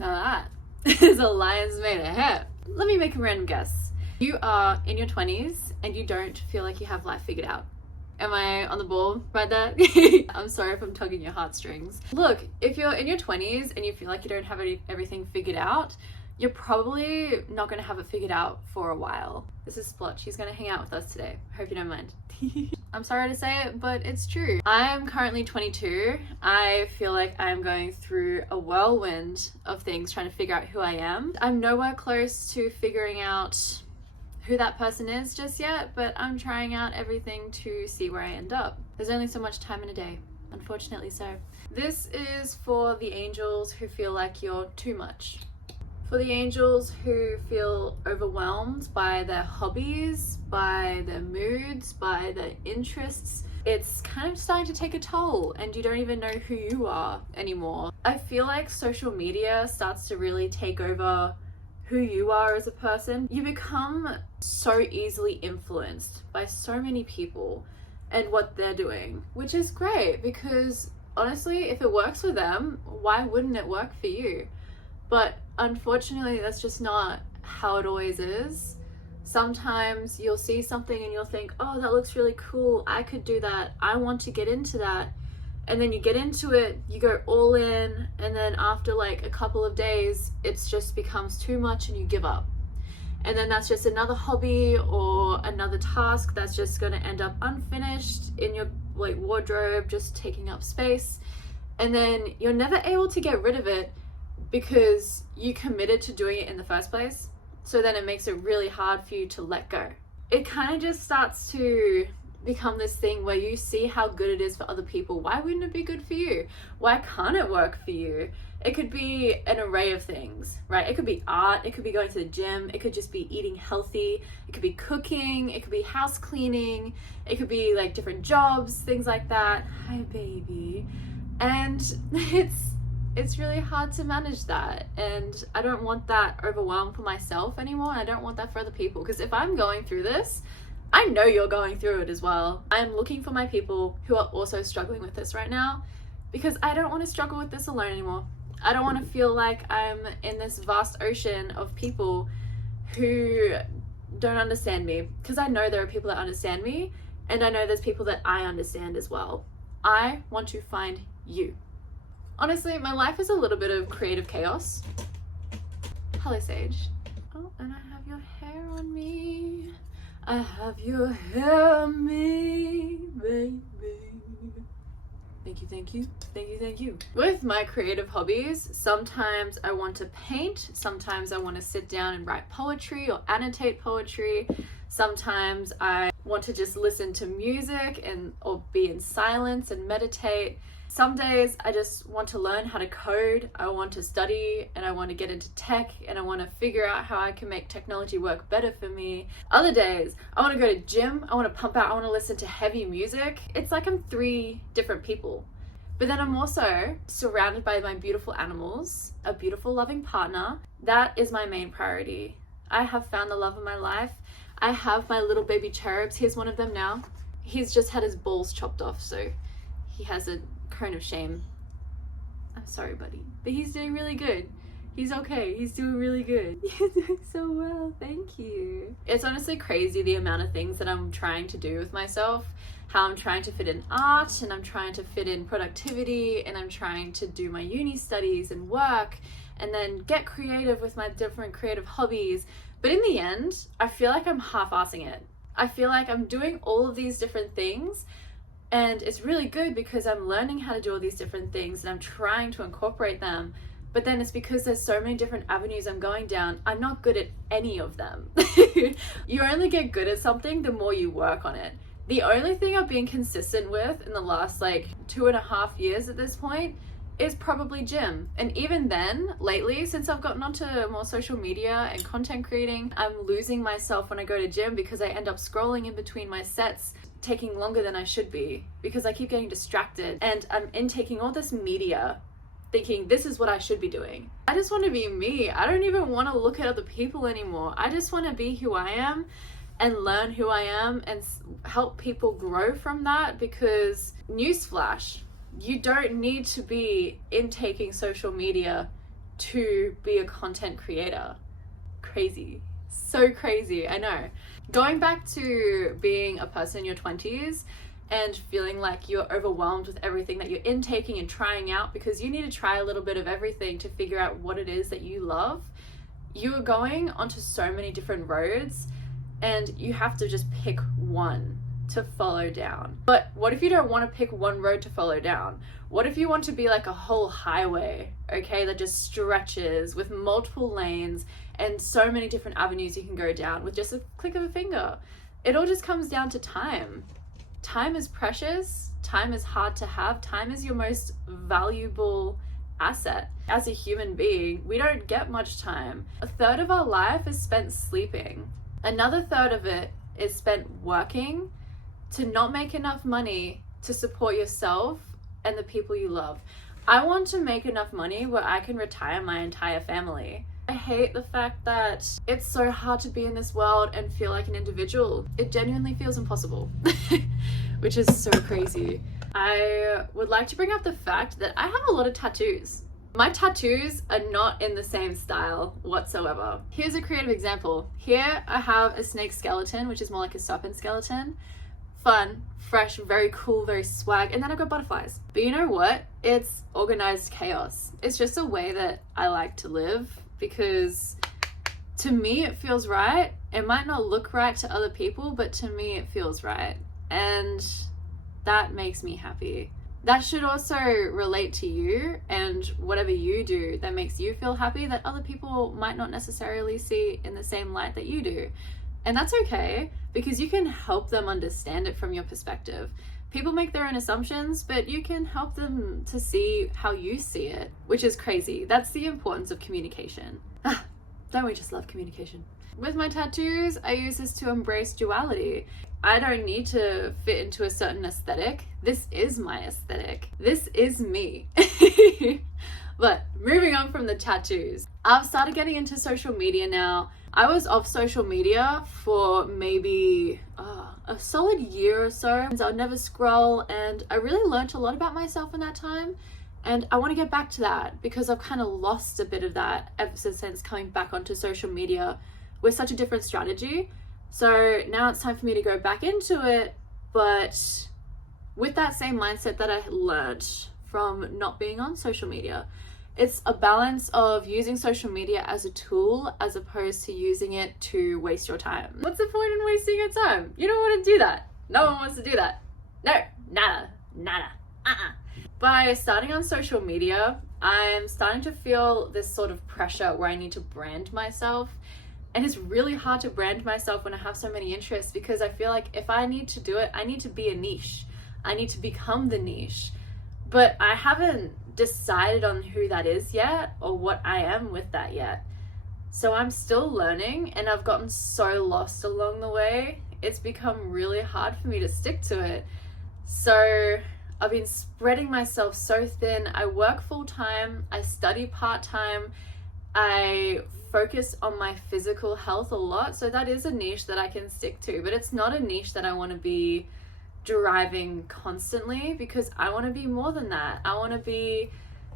Now that is a lion's made of hair. Let me make a random guess. You are in your 20s and you don't feel like you have life figured out. Am I on the ball right there? I'm sorry if I'm tugging your heartstrings. Look, if you're in your 20s and you feel like you don't have everything figured out, you're probably not going to have it figured out for a while. This is Splotch. He's going to hang out with us today. I hope you don't mind. I'm sorry to say it, but it's true. I am currently 22. I feel like I'm going through a whirlwind of things trying to figure out who I am. I'm nowhere close to figuring out who that person is just yet, but I'm trying out everything to see where I end up. There's only so much time in a day, unfortunately so. This is for the angels who feel like you're too much. For the angels who feel overwhelmed by their hobbies, by their moods, by their interests, it's kind of starting to take a toll and you don't even know who you are anymore. I feel like social media starts to really take over who you are as a person. You become so easily influenced by so many people and what they're doing, which is great because honestly, if it works for them, why wouldn't it work for you? But unfortunately, that's just not how it always is. Sometimes you'll see something and you'll think, oh, that looks really cool. I could do that. I want to get into that. And then you get into it, you go all in, and then after like a couple of days, it just becomes too much and you give up. And then that's just another hobby or another task that's just going to end up unfinished in your like wardrobe, just taking up space. And then you're never able to get rid of it because you committed to doing it in the first place. So then it makes it really hard for you to let go. It kind of just starts to become this thing where you see how good it is for other people. Why wouldn't it be good for you? Why can't it work for you? It could be an array of things, right? It could be art, it could be going to the gym, it could just be eating healthy, it could be cooking, it could be house cleaning, it could be like different jobs, things like that. Hi, baby. And it's really hard to manage that, and I don't want that overwhelm for myself anymore. I don't want that for other people, because if I'm going through this, I know you're going through it as well. I'm looking for my people who are also struggling with this right now, because I don't want to struggle with this alone anymore. I don't want to feel like I'm in this vast ocean of people who don't understand me, because I know there are people that understand me, and I know there's people that I understand as well. I want to find you. Honestly, my life is a little bit of creative chaos. Hello, Sage. Oh, and I have your hair on me. I have your hair on me, baby. Thank you, thank you, thank you, thank you. With my creative hobbies, sometimes I want to paint, sometimes I want to sit down and write poetry or annotate poetry. Sometimes I want to just listen to music or be in silence and meditate. Some days I just want to learn how to code, I want to study, and I want to get into tech, and I want to figure out how I can make technology work better for me. Other days, I want to go to gym, I want to pump out, I want to listen to heavy music. It's like I'm 3 different people. But then I'm also surrounded by my beautiful animals, a beautiful loving partner. That is my main priority. I have found the love of my life. I have my little baby cherubs. Here's one of them now. He's just had his balls chopped off, so he has a cone of shame. I'm sorry, buddy, but he's doing really good. He's okay. He's doing really good. You're doing so well. Thank you. It's honestly crazy the amount of things that I'm trying to do with myself, how I'm trying to fit in art, and I'm trying to fit in productivity, and I'm trying to do my uni studies and work, and then get creative with my different creative hobbies. But in the end, I feel like I'm half-assing it. I feel like I'm doing all of these different things, and it's really good because I'm learning how to do all these different things and I'm trying to incorporate them. But then it's because there's so many different avenues I'm going down, I'm not good at any of them. You only get good at something the more you work on it. The only thing I've been consistent with in the last like 2.5 years at this point is probably gym. And even then, lately, since I've gotten onto more social media and content creating, I'm losing myself when I go to gym because I end up scrolling in between my sets, taking longer than I should be because I keep getting distracted, and I'm intaking all this media thinking this is what I should be doing. I just want to be me. I don't even want to look at other people anymore. I just want to be who I am and learn who I am and help people grow from that, because newsflash, you don't need to be intaking social media to be a content creator. Crazy. So crazy, I know. Going back to being a person in your 20s and feeling like you're overwhelmed with everything that you're intaking and trying out, because you need to try a little bit of everything to figure out what it is that you love. You are going onto so many different roads and you have to just pick one to follow down. But what if you don't want to pick one road to follow down? What if you want to be like a whole highway, okay, that just stretches with multiple lanes and so many different avenues you can go down with just a click of a finger? It all just comes down to time. Time is precious. Time is hard to have. Time is your most valuable asset. As a human being, we don't get much time. A third of our life is spent sleeping. Another third of it is spent working to not make enough money to support yourself and the people you love. I want to make enough money where I can retire my entire family. I hate the fact that it's so hard to be in this world and feel like an individual. It genuinely feels impossible, which is so crazy. I would like to bring up the fact that I have a lot of tattoos. My tattoos are not in the same style whatsoever. Here's a creative example. Here I have a snake skeleton, which is more like a serpent skeleton. Fun, fresh, very cool, very swag. And then I've got butterflies. But you know what? It's organized chaos. It's just a way that I like to live, because to me it feels right. It might not look right to other people, but to me it feels right. And that makes me happy. That should also relate to you, and whatever you do that makes you feel happy that other people might not necessarily see in the same light that you do. And that's okay, because you can help them understand it from your perspective. People make their own assumptions, but you can help them to see how you see it, which is crazy. That's the importance of communication. Don't we just love communication? With my tattoos, I use this to embrace duality. I don't need to fit into a certain aesthetic. This is my aesthetic. This is me. But moving on from the tattoos, I've started getting into social media now. I was off social media for maybe a solid year or so. I would never scroll, and I really learned a lot about myself in that time. And I want to get back to that, because I've kind of lost a bit of that ever since coming back onto social media with such a different strategy. So now it's time for me to go back into it, but with that same mindset that I learned from not being on social media. It's a balance of using social media as a tool as opposed to using it to waste your time. What's the point in wasting your time? You don't want to do that. No one wants to do that. No, nada. By starting on social media, I'm starting to feel this sort of pressure where I need to brand myself. And it's really hard to brand myself when I have so many interests, because I feel like if I need to do it, I need to be a niche. I need to become the niche. But I haven't decided on who that is yet, or what I am with that yet. So I'm still learning, and I've gotten so lost along the way. It's become really hard for me to stick to it. So I've been spreading myself so thin. I work full time, I study part time, I focus on my physical health a lot. So that is a niche that I can stick to, but it's not a niche that I want to be driving constantly, because I want to be more than that. I want to be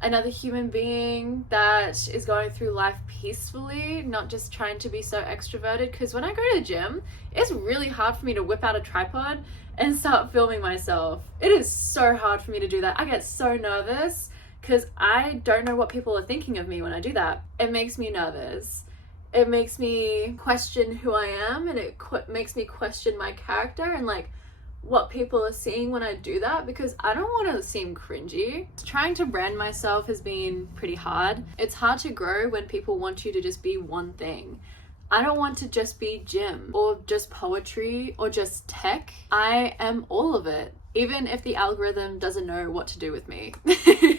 another human being that is going through life peacefully, not just trying to be so extroverted. Because when I go to the gym, it's really hard for me to whip out a tripod and start filming myself. It is so hard for me to do that. I get so nervous because I don't know what people are thinking of me when I do that. It makes me nervous. It makes me question who I am, and it makes me question my character and like what people are seeing when I do that, because I don't want to seem cringy. Trying to brand myself has been pretty hard. It's hard to grow when people want you to just be one thing. I don't want to just be gym or just poetry or just tech. I am all of it, even if the algorithm doesn't know what to do with me.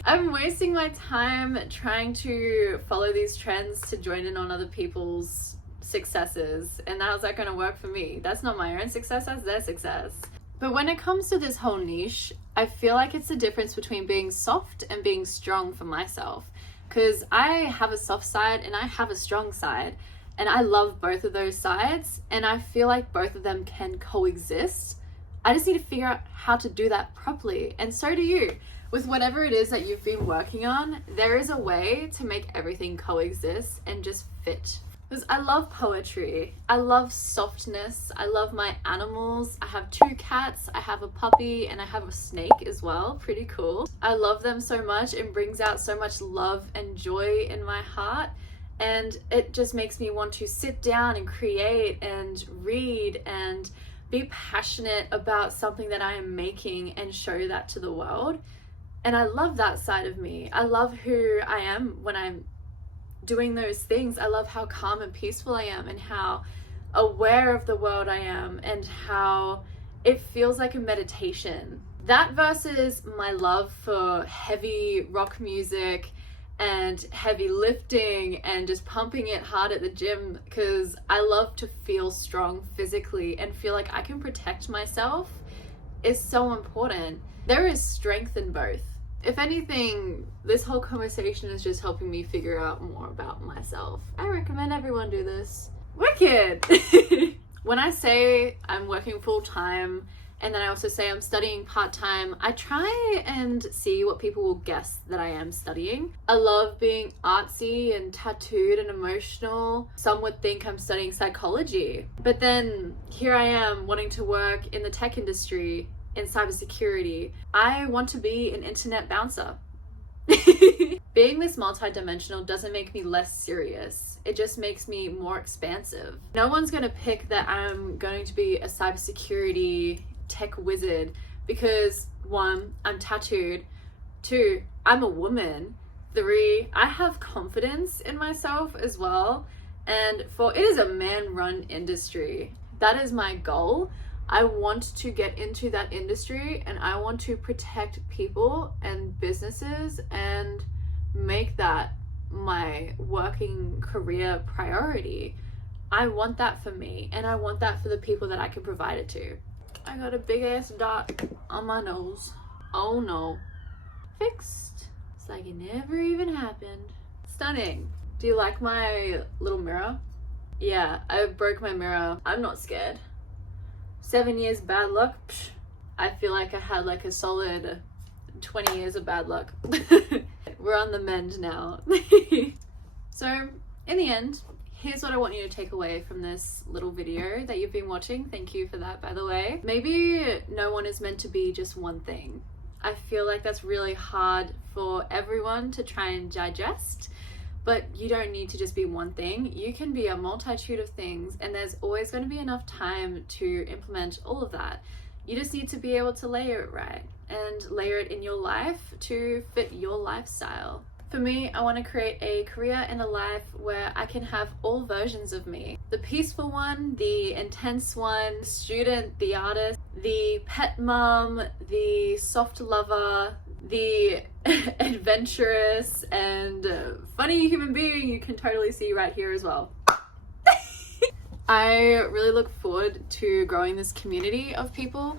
I'm wasting my time trying to follow these trends to join in on other people's successes. And how's that going to work for me? That's not my own success, that's their success. But when it comes to this whole niche, I feel like it's the difference between being soft and being strong for myself. Because I have a soft side and I have a strong side. And I love both of those sides. And I feel like both of them can coexist. I just need to figure out how to do that properly. And so do you. With whatever it is that you've been working on, there is a way to make everything coexist and just fit. Because I love poetry, I love softness, I love my animals. I have 2 cats, I have a puppy, and I have a snake as well. Pretty cool. I love them so much. It brings out so much love and joy in my heart. And it just makes me want to sit down and create and read and be passionate about something that I am making and show that to the world. And I love that side of me. I love who I am when I'm doing those things. I love how calm and peaceful I am, and how aware of the world I am, and how it feels like a meditation. That versus my love for heavy rock music and heavy lifting and just pumping it hard at the gym, because I love to feel strong physically and feel like I can protect myself, is so important. There is strength in both. If anything, this whole conversation is just helping me figure out more about myself. I recommend everyone do this. Wicked! When I say I'm working full-time, and then I also say I'm studying part-time, I try and see what people will guess that I am studying. I love being artsy and tattooed and emotional. Some would think I'm studying psychology. But then here I am wanting to work in the tech industry, in cybersecurity. I want to be an internet bouncer. Being this multidimensional doesn't make me less serious. It just makes me more expansive. No one's gonna pick that I'm going to be a cybersecurity tech wizard because 1, I'm tattooed, 2, I'm a woman, 3, I have confidence in myself as well, and 4, it is a man-run industry. That is my goal. I want to get into that industry, and I want to protect people and businesses and make that my working career priority. I want that for me, and I want that for the people that I can provide it to. I got a big ass dot on my nose. Oh no. Fixed. It's like it never even happened. Stunning. Do you like my little mirror? Yeah, I broke my mirror. I'm not scared. 7 years bad luck. Psh, I feel like I had like a solid 20 years of bad luck. We're on the mend now. So in the end, here's what I want you to take away from this little video that you've been watching. Thank you for that, by the way. Maybe no one is meant to be just one thing. I feel like that's really hard for everyone to try and digest. But you don't need to just be one thing. You can be a multitude of things, and there's always going to be enough time to implement all of that. You just need to be able to layer it right and layer it in your life to fit your lifestyle. For me, I want to create a career and a life where I can have all versions of me. The peaceful one, the intense one, student, the artist, the pet mom, the soft lover, the adventurous and funny human being you can totally see right here as well. I really look forward to growing this community of people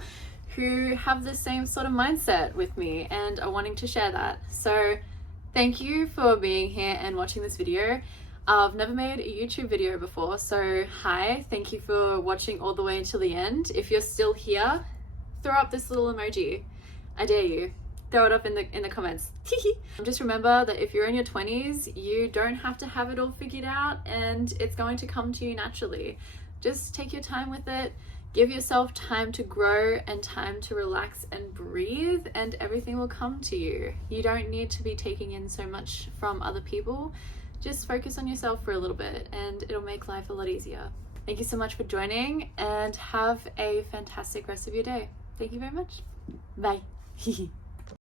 who have the same sort of mindset with me and are wanting to share that. So thank you for being here and watching this video. I've never made a YouTube video before, so hi, thank you for watching all the way until the end. If you're still here, throw up this little emoji. I dare you. Throw it up in the comments. Just remember that if you're in your 20s, you don't have to have it all figured out, and it's going to come to you naturally. Just take your time with it. Give yourself time to grow and time to relax and breathe, and everything will come to you. You don't need to be taking in so much from other people. Just focus on yourself for a little bit and it'll make life a lot easier. Thank you so much for joining, and have a fantastic rest of your day. Thank you very much. Bye.